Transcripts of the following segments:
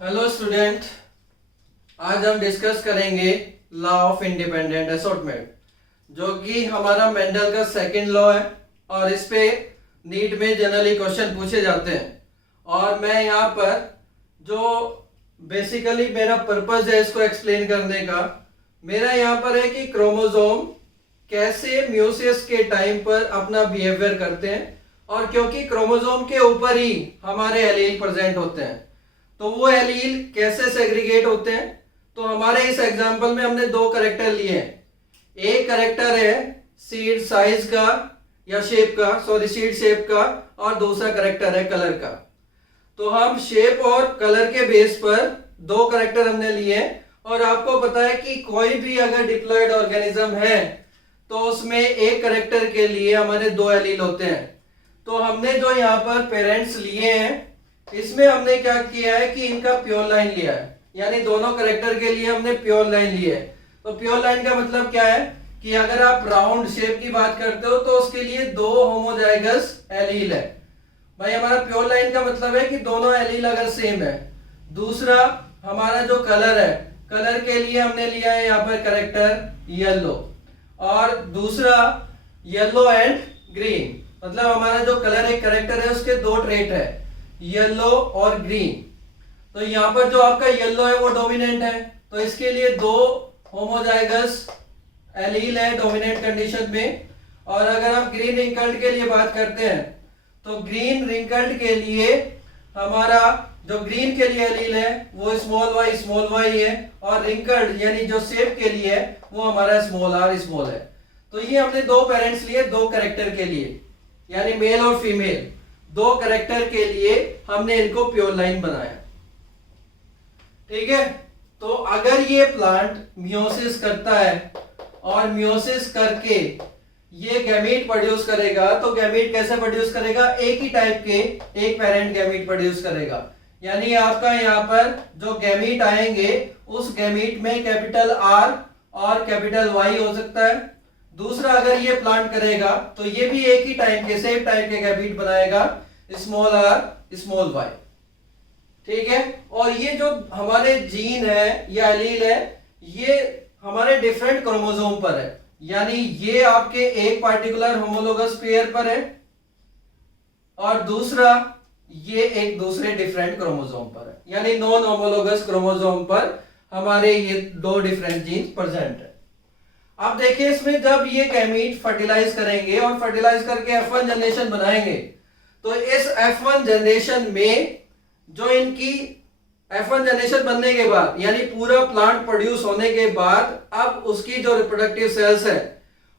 Hello student, आज हम discuss करेंगे लॉ ऑफ इंडिपेंडेंट असॉर्टमेंट, जो कि हमारा मेंडल का सेकंड लॉ है और इस पे नीट में जनरली क्वेश्चन पूछे जाते हैं। और मैं यहाँ पर जो बेसिकली मेरा पर्पस है इसको एक्सप्लेन करने का, मेरा यहाँ पर है कि क्रोमोसोम कैसे म्यूसियस के टाइम पर अपना बिहेवियर करते हैं, और क्योंकि क्रोमोसोम के ऊपर ही हमारे एलील प्रेजेंट होते हैं तो वो एलील कैसे सेग्रीगेट होते हैं। तो हमारे इस एग्जांपल में हमने दो करेक्टर लिए हैं। एक करेक्टर है सीड साइज का या शेप का, सीड शेप का, और दूसरा करेक्टर है कलर का। तो हम शेप और कलर के बेस पर दो करेक्टर हमने लिए हैं। और आपको पता है कि कोई भी अगर डिप्लॉयड ऑर्गेनिज्म है तो उसमें एक करेक्टर के लिए हमारे दो एलील होते हैं। तो हमने जो यहाँ पर पेरेंट्स लिए हैं इसमें हमने क्या किया है कि इनका प्योर लाइन लिया है, यानी दोनों करेक्टर के लिए हमने प्योर लाइन ली है। तो प्योर लाइन का मतलब क्या है कि अगर आप राउंड शेप की बात करते हो तो उसके लिए दो होमोजाइगस एलील है। भाई हमारा प्योर लाइन का मतलब है कि दोनों एलील अगर सेम है। दूसरा हमारा जो कलर है, कलर के लिए हमने लिया है यहाँ पर करेक्टर येलो, और दूसरा येलो एंड ग्रीन, मतलब हमारा जो कलर एक करेक्टर है उसके दो ट्रेट है, येलो और ग्रीन। तो यहाँ पर जो आपका येलो है वो डोमिनेंट है, तो इसके लिए दो होमोजाइगस एलील है डोमिनेंट कंडीशन में। और अगर हम ग्रीन रिंकल्ड के लिए बात करते हैं तो ग्रीन रिंकल्ड के लिए हमारा जो ग्रीन के लिए एलील है वो स्मॉल वाई है, और रिंकल्ड यानी जो शेप के लिए है वो हमारा स्मॉल है। तो ये हमने दो पेरेंट्स लिए दो कैरेक्टर के लिए, यानी मेल और फीमेल दो कैरेक्टर के लिए हमने इनको प्योर लाइन बनाया। ठीक है, तो अगर ये प्लांट मियोसिस करता है और मियोसिस करके ये गैमीट प्रोड्यूस करेगा, तो गैमीट कैसे प्रोड्यूस करेगा, एक ही टाइप के एक पेरेंट गैमीट प्रोड्यूस करेगा। यानी आपका यहाँ पर जो गैमीट आएंगे उस गैमीट में कैपिटल आर और कैपिटल वाई हो सकता है। दूसरा अगर ये प्लांट करेगा तो ये भी एक ही टाइप के सेम टाइप के गैमीट बनाएगा, स्मॉल आर स्मॉल वाई। ठीक है, और ये जो हमारे जीन है या एलील है ये हमारे डिफरेंट क्रोमोसोम पर है, यानी ये आपके एक पार्टिकुलर होमोलोगस पेयर पर है और दूसरा ये एक दूसरे डिफरेंट क्रोमोसोम पर है, यानी नॉन होमोलोगस क्रोमोसोम पर हमारे ये दो डिफरेंट जीन प्रेजेंट है। अब देखिए इसमें जब ये गैमीट फर्टिलाइज करेंगे और फर्टिलाइज करके F1 जनरेशन बनाएंगे, तो इस F1 जनरेशन में जो इनकी F1 जनरेशन बनने के बाद यानी पूरा प्लांट प्रोड्यूस होने के बाद अब उसकी जो रिप्रोडक्टिव सेल्स है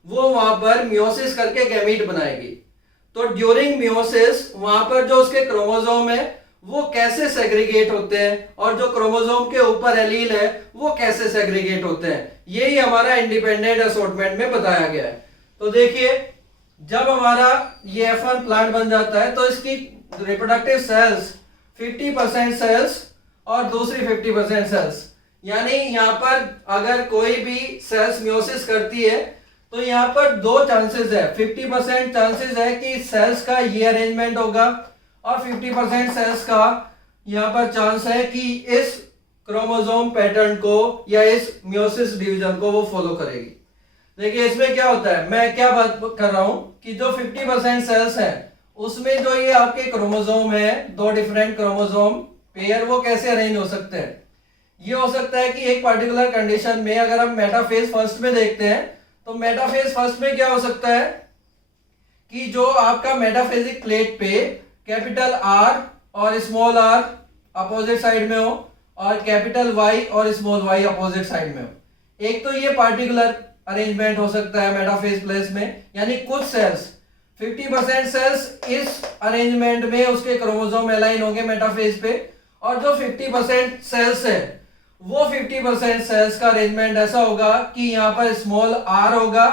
वो वहां पर मियोसिस करके गैमीट बनाएगी। तो ड्यूरिंग मियोसिस वहां पर जो उसके क्रोमोसोम है वो कैसे सेग्रीगेट होते हैं और जो क्रोमोसोम के ऊपर एलील है वो कैसे सेग्रीगेट होते हैं, यही हमारा इंडिपेंडेंट असॉर्टमेंट में बताया गया है। तो देखिए जब हमारा ये F1 प्लांट बन जाता है तो इसकी रिप्रोडक्टिव सेल्स 50% सेल्स और दूसरी 50% सेल्स, यानी यहाँ पर अगर कोई भी सेल्स मियोसिस करती है तो यहाँ पर दो चांसेस है। 50% चांसेस है कि सेल्स का ये अरेंजमेंट होगा और 50% सेल्स का यहाँ पर चांस है कि इस क्रोमोसोम पैटर्न को या इस मियोसिस डिवीजन को वो फॉलो करेगी। देखिए इसमें क्या होता है, मैं क्या बात कर रहा हूं कि जो 50% सेल्स हैं उसमें जो ये आपके क्रोमोसोम है दो डिफरेंट क्रोमोसोम पेयर वो कैसे अरेंज हो सकते हैं। ये हो सकता है कि एक पर्टिकुलर कंडीशन में अगर हम मेटाफेज फर्स्ट में देखते हैं तो मेटाफेज फर्स्ट में क्या हो सकता है कि जो आपका मेटाफेजिक प्लेट पे कैपिटल आर और स्मॉल आर अपोजिट साइड में हो और कैपिटल वाई और स्मॉल वाई अपोजिट साइड में हो। एक तो ये पार्टिकुलर अरेंजमेंट हो सकता है मेटाफेज प्लेस में, यानी कुछ सेल्स 50% सेल्स इस अरेंजमेंट में उसके क्रोमोसोम अलाइन होंगे मेटाफेज पे, और जो 50% सेल्स है वो 50% सेल्स का अरेंजमेंट ऐसा होगा कि यहाँ पर स्मॉल आर होगा,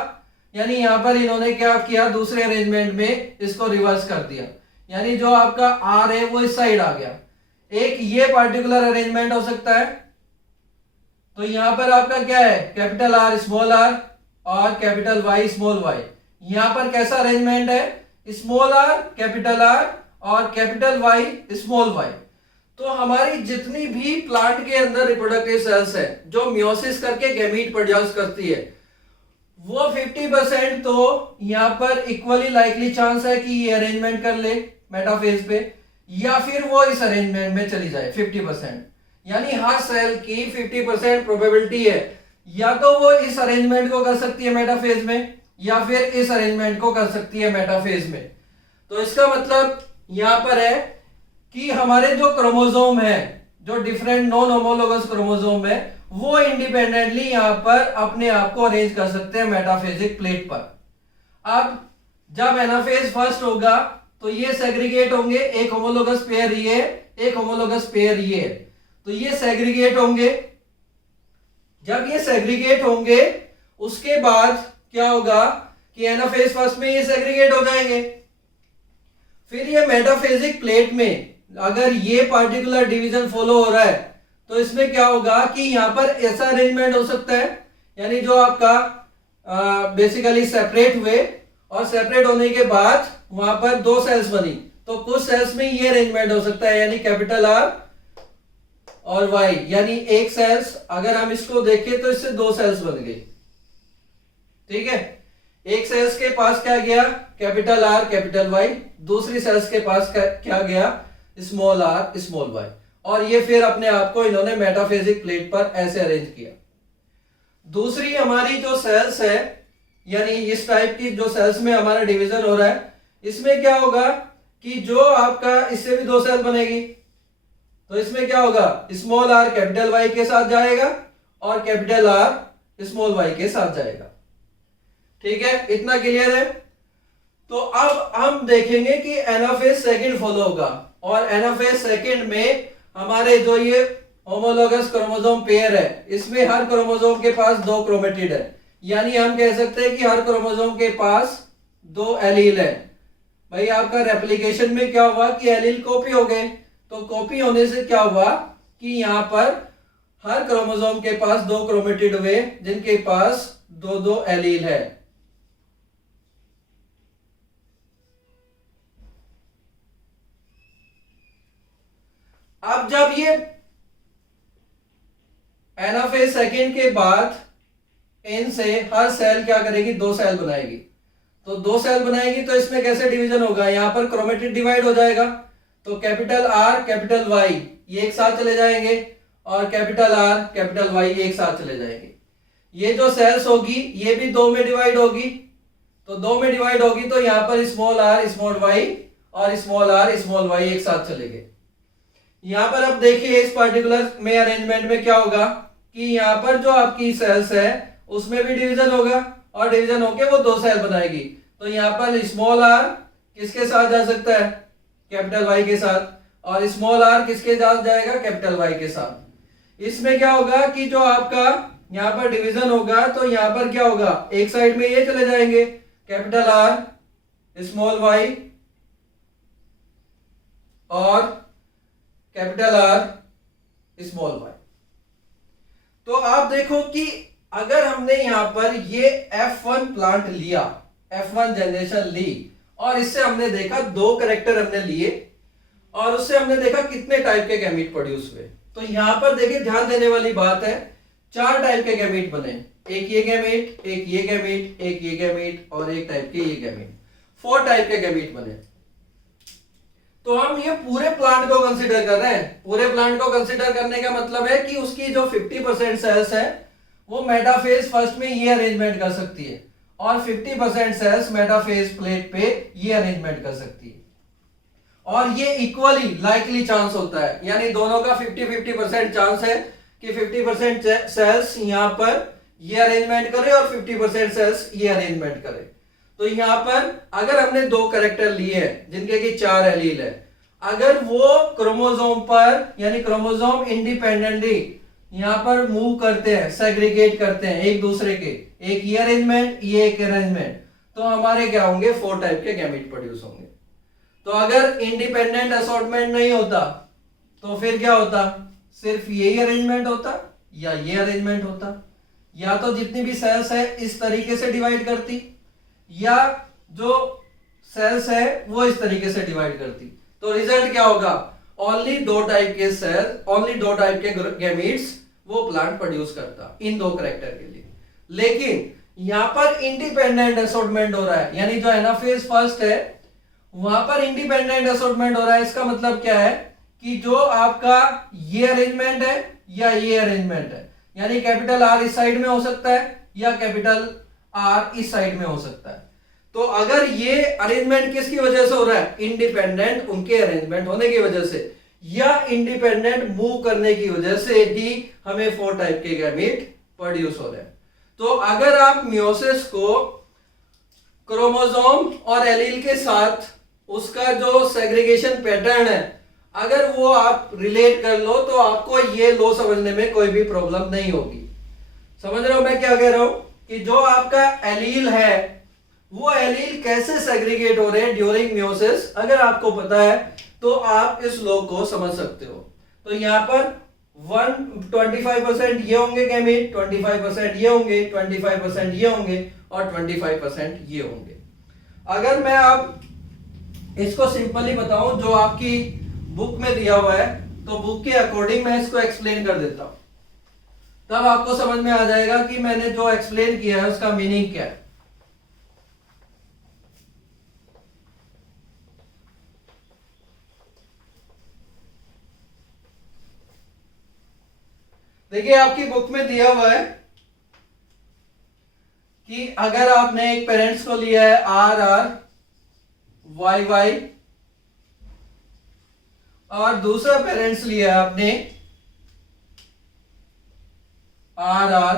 यानी यहाँ पर इन्होंने क्या किया दूसरे अरेंजमेंट में इसको रिवर्स कर दिया, यानी जो आपका आर है वो इस साइड आ गया। एक ये पार्टिकुलर अरेंजमेंट हो सकता है। तो यहां पर आपका क्या है कैपिटल आर स्मॉल आर और कैपिटल वाई स्मॉल वाई। यहां पर कैसा अरेंजमेंट है, स्मॉल आर और कैपिटल वाई स्मॉल वाई। तो हमारी जितनी भी प्लांट के अंदर रिप्रोडक्टिव सेल्स है जो मियोसिस करके गैमीट प्रोड्यूस करती है, वो 50% तो यहां पर इक्वली लाइकली चांस है कि ये अरेंजमेंट कर ले मेटाफेज पे, या फिर वो इस अरेंजमेंट में चली जाए 50%। यानी हर सेल की 50% प्रोबेबिलिटी है, या तो वो इस अरेंजमेंट को कर सकती है मेटाफेज में, या फिर इस अरेंजमेंट को कर सकती है मेटाफेज में। तो इसका मतलब यहां पर है कि हमारे जो क्रोमोसोम है, जो डिफरेंट नॉन होमोलोगस क्रोमोसोम है, वो इंडिपेंडेंटली यहां पर अपने आप को अरेंज कर सकते हैं मेटाफेजिक प्लेट पर। अब जब एनाफेज फर्स्ट होगा तो ये सेग्रीगेट होंगे, एक होमोलोगस पेयर ये, एक होमोलोगस पेयर ये, तो ये सेग्रीगेट होंगे। जब ये सेग्रीगेट होंगे उसके बाद क्या होगा कि एनाफेज फर्स्ट में ये सेग्रीगेट हो जाएंगे। फिर ये मेटाफेजिक प्लेट में अगर ये पार्टिकुलर डिवीजन फॉलो हो रहा है तो इसमें क्या होगा कि यहां पर ऐसा अरेंजमेंट हो सकता है, यानी जो आपका बेसिकली सेपरेट हुए और सेपरेट होने के बाद वहां पर दो सेल्स बनी, तो कुछ सेल्स में ये अरेंजमेंट हो सकता है, यानी कैपिटल आर और वाई, यानी एक सेल्स अगर हम इसको देखें तो इससे दो सेल्स बन गई। ठीक है, एक सेल्स के पास क्या गया कैपिटल आर कैपिटल वाई, दूसरी सेल्स के पास क्या गया स्मॉल आर स्मॉल वाई, और ये फिर अपने आप को इन्होंने मेटाफेजिक प्लेट पर ऐसे अरेंज किया। दूसरी हमारी जो सेल्स है, यानी इस टाइप की जो सेल्स में हमारा डिवीजन हो रहा है, इसमें क्या होगा कि जो आपका इससे भी दो सेल बनेगी, तो इसमें क्या होगा स्मॉल आर कैपिटल वाई के साथ जाएगा और कैपिटल आर स्मॉल वाई के साथ जाएगा। ठीक है, इतना क्लियर है। तो अब हम देखेंगे कि एनाफेज सेकंड फॉलो होगा, और एनाफेज सेकंड में हमारे जो ये होमोलोगस क्रोमोसोम पेयर है, इसमें हर क्रोमोसोम के पास दो क्रोमेटिड है, यानी हम कह सकते हैं कि हर क्रोमोसोम के पास दो एलील है। भाई आपका रेप्लिकेशन में क्या हुआ कि एलील कॉपी हो गए, तो कॉपी होने से क्या हुआ कि यहां पर हर क्रोमोसोम के पास दो क्रोमेटिड हुए जिनके पास दो दो एलील है। अब जब ये एनाफेज सेकंड के बाद इन से हर सेल क्या करेगी दो सेल बनाएगी, तो दो सेल बनाएगी तो इसमें कैसे डिवीजन होगा, यहां पर क्रोमेटिड डिवाइड हो जाएगा, तो कैपिटल आर कैपिटल वाई ये एक साथ चले जाएंगे और कैपिटल आर कैपिटल वाई एक साथ चले जाएंगे। ये जो सेल्स होगी ये भी दो में डिवाइड होगी, तो दो में डिवाइड होगी तो यहां पर स्मॉल आर स्मॉल वाई और स्मॉल आर स्मॉल वाई एक साथ चलेंगे। यहां पर अब देखिए इस पर्टिकुलर में अरेंजमेंट में क्या होगा कि यहां पर जो आपकी सेल्स है उसमें भी डिवीजन होगा और डिवीजन होके वो दो सेल बनाएगी, तो यहां पर स्मॉल आर किसके साथ जा सकता है कैपिटल वाई के साथ, और स्मॉल आर किसके साथ जाएगा कैपिटल वाई के साथ। इसमें क्या होगा कि जो आपका यहां पर डिवीजन होगा तो यहां पर क्या होगा एक साइड में ये चले जाएंगे कैपिटल आर स्मॉल वाई और कैपिटल आर स्मॉल वाई। तो आप देखो कि अगर हमने यहां पर ये F1 प्लांट लिया, F1 जनरेशन ली, और इससे हमने देखा दो कैरेक्टर हमने लिए और उससे हमने देखा कितने टाइप के गैमीट प्रोड्यूस हुए, तो यहां पर देखिए ध्यान देने वाली बात है चार टाइप के गैमीट बने, एक ये गैमीट, एक ये गैमीट, एक ये गैमीट और एक टाइप के ये गैमीट, 4 टाइप के गैमीट बने। तो हम ये पूरे प्लांट को कंसीडर कर रहे हैं। पूरे प्लांट को कंसीडर करने का मतलब है कि उसकी जो 50% सेल्स है वो मेटाफेज फर्स्ट में ये अरेंजमेंट कर सकती है और 50% सेल्स मेटाफेज प्लेट पे ये अरेंजमेंट कर सकती है, और ये इक्वली लाइकली चांस होता है, यानी दोनों का 50-50% चांस है कि 50% सेल्स यहां पर ये अरेंजमेंट करे और 50% सेल्स ये अरेंजमेंट करे। तो यहां पर अगर हमने दो कैरेक्टर लिए हैं जिनके की 4 एलील है, अगर वो क्रोमोसोम पर यानी क्रोमोसोम इंडिपेंडेंटली यहां पर मूव करते हैं, सेग्रीगेट करते हैं एक दूसरे के, एक ये अरेंजमेंट ये एक अरेंजमेंट, तो हमारे क्या होंगे 4 टाइप के गैमीट प्रोड्यूस होंगे। तो अगर इंडिपेंडेंट असॉर्टमेंट नहीं होता तो फिर क्या होता, सिर्फ यही अरेंजमेंट होता या ये अरेंजमेंट होता, या तो जितनी भी सेल्स है इस तरीके से डिवाइड करती या जो सेल्स है वो इस तरीके से डिवाइड करती। तो रिजल्ट क्या होगा, ओनली दो टाइप के सेल, ओनली दो टाइप के गैमीट्स वो प्लांट प्रोड्यूस करता इन दो कैरेक्टर के लिए। लेकिन यहां पर इंडिपेंडेंट असॉर्टमेंट हो रहा है, यानी जो एनाफेज फर्स्ट है वहां पर इंडिपेंडेंट असॉर्टमेंट हो रहा है। इसका मतलब क्या है कि जो आपका ये अरेंजमेंट है या ये अरेंजमेंट है, यानी कैपिटल आर इस साइड में हो सकता है या कैपिटल आर इस साइड में हो सकता है। तो अगर ये अरेंजमेंट किसकी वजह से हो रहा है, इंडिपेंडेंट उनके अरेंजमेंट होने की वजह से या इंडिपेंडेंट मूव करने की वजह से ही हमें 4 टाइप के गैमीट प्रोड्यूस हो रहे हैं। तो अगर आप मियोसिस को क्रोमोसोम और एलील के साथ उसका जो सेग्रीगेशन पैटर्न है अगर वो आप रिलेट कर लो तो आपको ये लो समझने में कोई भी प्रॉब्लम नहीं होगी। समझ रहे हो मैं क्या कह रहा हूं कि जो आपका एलील है वो एलील कैसे सेग्रीगेट हो रहे हैं ड्यूरिंग मियोसिस, अगर आपको पता है तो आप इस लॉ को समझ सकते हो। तो यहां पर 25% ये होंगे गैमीट, 25% ये होंगे, 25% ये होंगे और 25% ये होंगे। अगर मैं आप इसको सिंपली बताऊं जो आपकी बुक में दिया हुआ है तो बुक के अकॉर्डिंग मैं इसको एक्सप्लेन कर देता हूं, तब आपको समझ में आ जाएगा कि मैंने जो एक्सप्लेन किया है उसका मीनिंग क्या है। देखिए आपकी बुक में दिया हुआ है कि अगर आपने एक पेरेंट्स को लिया है आर आर वाई वाई और दूसरा पेरेंट्स लिया है आपने R R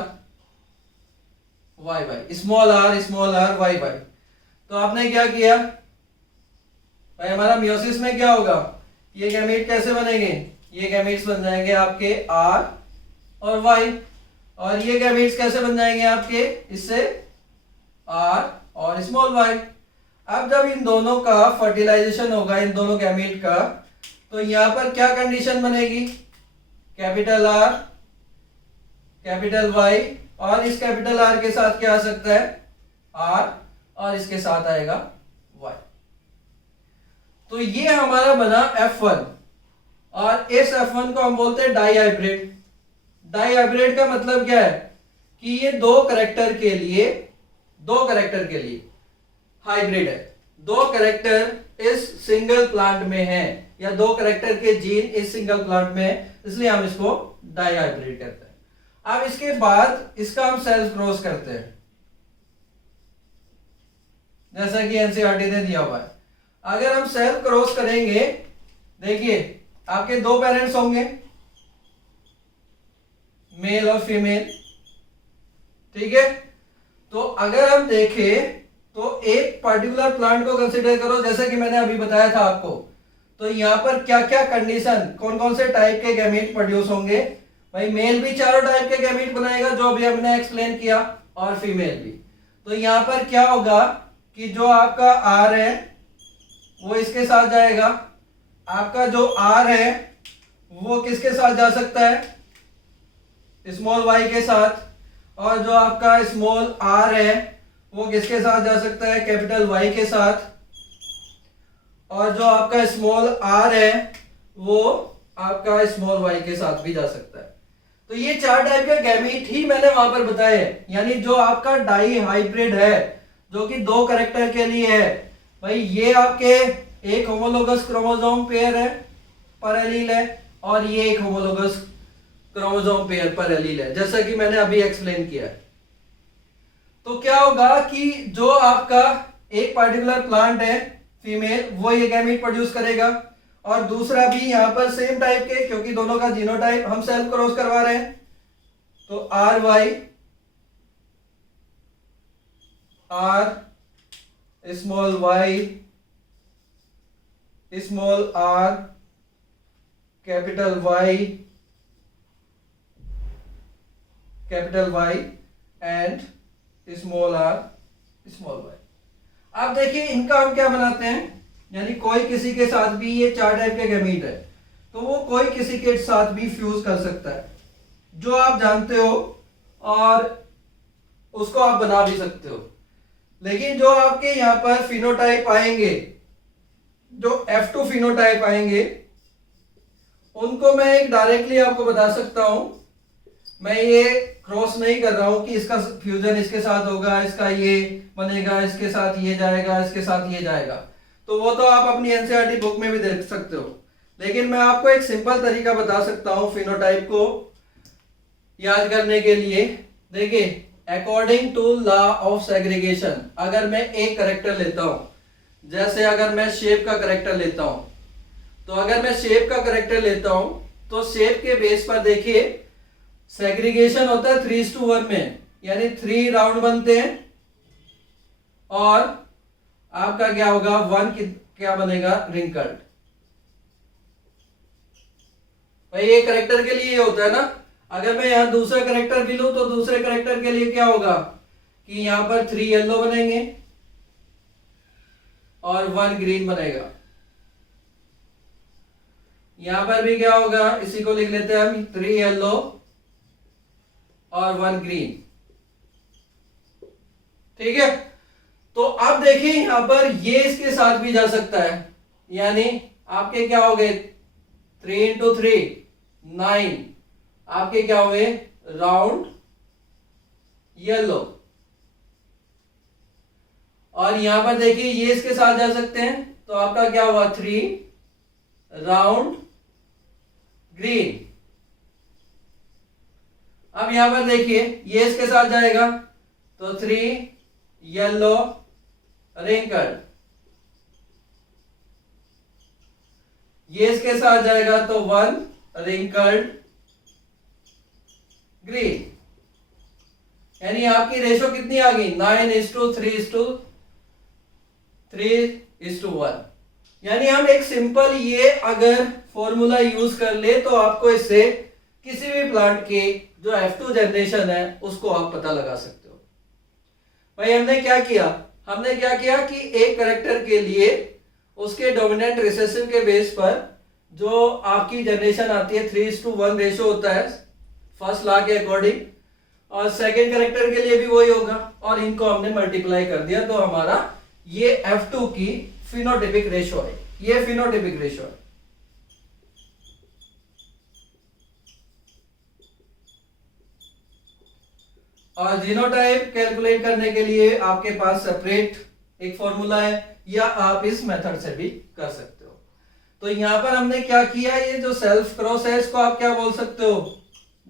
Y Y, small R Y Y, तो आपने क्या किया भाई, हमारा मियोसिस में क्या होगा, ये गैमीट कैसे बनेंगे, ये गैमीट्स बन जाएंगे आपके आर और वाई, और ये गैमीट्स कैसे बन जाएंगे आपके इससे आर और स्मॉल वाई। अब जब इन दोनों का फर्टिलाइजेशन होगा इन दोनों गैमीट का, तो यहां पर क्या कंडीशन बनेगी, कैपिटल आर कैपिटल वाई, और इस कैपिटल आर के साथ क्या आ सकता है आर, और इसके साथ आएगा वाई। तो ये हमारा बना F1, और इस F1 को हम बोलते हैं डाई हाइब्रिड। डाई हाइब्रिड का मतलब क्या है कि ये दो करेक्टर के लिए हाइब्रिड है, दो करेक्टर इस सिंगल प्लांट में है या दो करेक्टर के जीन इस सिंगल प्लांट में है, इसलिए हम इसको डाई हाइब्रिड कहते हैं। अब इसके बाद इसका हम सेल्फ क्रॉस करते हैं जैसा कि एनसीईआरटी ने दिया हुआ है। अगर हम सेल्फ क्रॉस करेंगे, देखिए आपके दो पेरेंट्स होंगे मेल और फीमेल, ठीक है। तो अगर हम देखें तो एक पर्टिकुलर प्लांट को कंसीडर करो जैसे कि मैंने अभी बताया था आपको, तो यहां पर क्या क्या कंडीशन, कौन कौन से टाइप के गैमीट प्रोड्यूस होंगे, भाई मेल भी चारों टाइप के गैमीट बनाएगा जो अभी हमने एक्सप्लेन किया, और फीमेल भी। तो यहां पर क्या होगा कि जो आपका आर है वो इसके साथ जाएगा, आपका जो आर है वो किसके साथ जा सकता है, स्मॉल वाई के साथ, और जो आपका स्मॉल आर है वो किसके साथ जा सकता है, कैपिटल वाई के साथ, और जो आपका स्मॉल आर है वो आपका स्मॉल वाई के साथ भी जा सकता है। तो ये चार टाइप के गैमीट ही मैंने वहां पर बताए हैं, यानी जो आपका डाई हाइब्रिड है जो कि दो कैरेक्टर के लिए है, भाई ये आपके एक होमोलोगस क्रोमोसोम पेयर है पर एलील है, और ये एक होमोलोगस क्रोमोसोम पेयर पर एलील है, जैसा कि मैंने अभी एक्सप्लेन किया है। तो क्या होगा कि जो आपका एक पर्टिकुलर प्लांट है फीमेल वो ये गैमीट प्रोड्यूस करेगा, और दूसरा भी यहां पर सेम टाइप के, क्योंकि दोनों का जीनोटाइप हम सेल्फ क्रॉस करवा रहे हैं, तो R Y R small Y small R capital Y and small R small Y. अब देखिए इनका हम क्या बनाते हैं, यानी कोई किसी के साथ भी, ये चार टाइप के गैमीट है तो वो कोई किसी के साथ भी फ्यूज कर सकता है, जो आप जानते हो, और उसको आप बना भी सकते हो। लेकिन जो आपके यहां पर फिनोटाइप आएंगे, जो F2 फिनोटाइप आएंगे उनको मैं एक डायरेक्टली आपको बता सकता हूं, मैं ये क्रॉस नहीं कर रहा हूं कि इसका फ्यूजन इसके साथ होगा, इसका ये बनेगा, इसके साथ ये जाएगा, इसके साथ ये जाएगा, तो वो तो आप अपनी एनसीईआरटी बुक में भी देख सकते हो। लेकिन मैं आपको एक सिंपल तरीका बता सकता हूं फिनोटाइप को याद करने के लिए। देखिए, according to law of segregation, अगर मैं एक कैरेक्टर लेता हूं, जैसे अगर मैं शेप का कैरेक्टर लेता हूं, तो अगर मैं शेप का कैरेक्टर लेता हूं तो शेप के बेस पर देखिए सेग्रीगेशन होता है 3:1 में, यानी 3 राउंड बनते हैं और आपका क्या होगा 1 क्या बनेगा रिंकल्ड। भाई ये कैरेक्टर के लिए होता है ना। अगर मैं यहां दूसरा कैरेक्टर भी लूं तो दूसरे कैरेक्टर के लिए क्या होगा कि यहां पर 3 येलो बनेंगे और 1 ग्रीन बनेगा। यहां पर भी क्या होगा, इसी को लिख लेते हैं हम, 3 येलो और 1 ग्रीन। ठीक है, तो अब देखिए यहां पर ये इसके साथ भी जा सकता है, यानी आपके क्या हो गए 3 × 3 9, आपके क्या हो गए राउंड येलो। और यहां पर देखिए ये इसके साथ जा सकते हैं, तो आपका क्या हुआ 3 राउंड ग्रीन। अब यहां पर देखिए ये इसके साथ जाएगा तो 3 येलो रिंकल्ड, ये इसके साथ जाएगा तो 1 रिंकल्ड ग्रीन। यानी आपकी रेशो कितनी आ गई 9:3:3:1। यानी हम एक सिंपल ये अगर फॉर्मूला यूज कर ले तो आपको इससे किसी भी प्लांट के जो F2 जनरेशन है उसको आप पता लगा सकते हो। भाई हमने क्या किया कि एक कैरेक्टर के लिए उसके डोमिनेंट रिसेसिव के बेस पर जो आपकी जनरेशन आती है 3:1 रेशो होता है फर्स्ट लॉ के अकॉर्डिंग, और सेकेंड कैरेक्टर के लिए भी वही होगा, और इनको हमने मल्टीप्लाई कर दिया तो हमारा ये F2 की फिनोटाइपिक रेशो है, ये फिनोटाइपिक रेशो है। और जीनोटाइप कैलकुलेट करने के लिए आपके पास सेपरेट एक फॉर्मूला है, या आप इस मेथड से भी कर सकते हो। तो यहां पर हमने क्या किया, ये जो सेल्फ क्रॉस है इसको आप क्या बोल सकते हो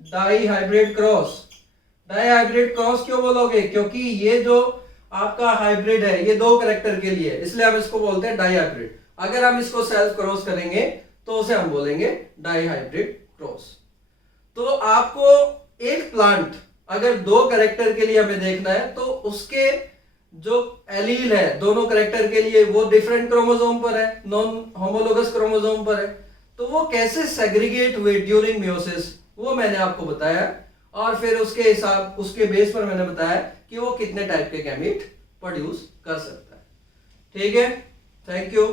dihybrid cross. Dihybrid cross क्यों बोलोगे, क्योंकि ये जो आपका हाइब्रिड है ये 2 कैरेक्टर के लिए, इसलिए हम इसको बोलते हैं डाई हाइब्रिड। अगर हम इसको सेल्फ क्रॉस करेंगे तो उसे हम बोलेंगे डाई हाइब्रिड क्रॉस। तो आपको एक प्लांट अगर 2 कैरेक्टर के लिए हमें देखना है तो उसके जो एलील है दोनों कैरेक्टर के लिए वो डिफरेंट क्रोमोसोम पर है, नॉन होमोलोगस क्रोमोसोम पर है, तो वो कैसे सेग्रीगेट हुए ड्यूरिंग मियोसिस वो मैंने आपको बताया, और फिर उसके बेस पर मैंने बताया कि वो कितने टाइप के गैमीट प्रोड्यूस कर सकता है। ठीक है, थैंक यू।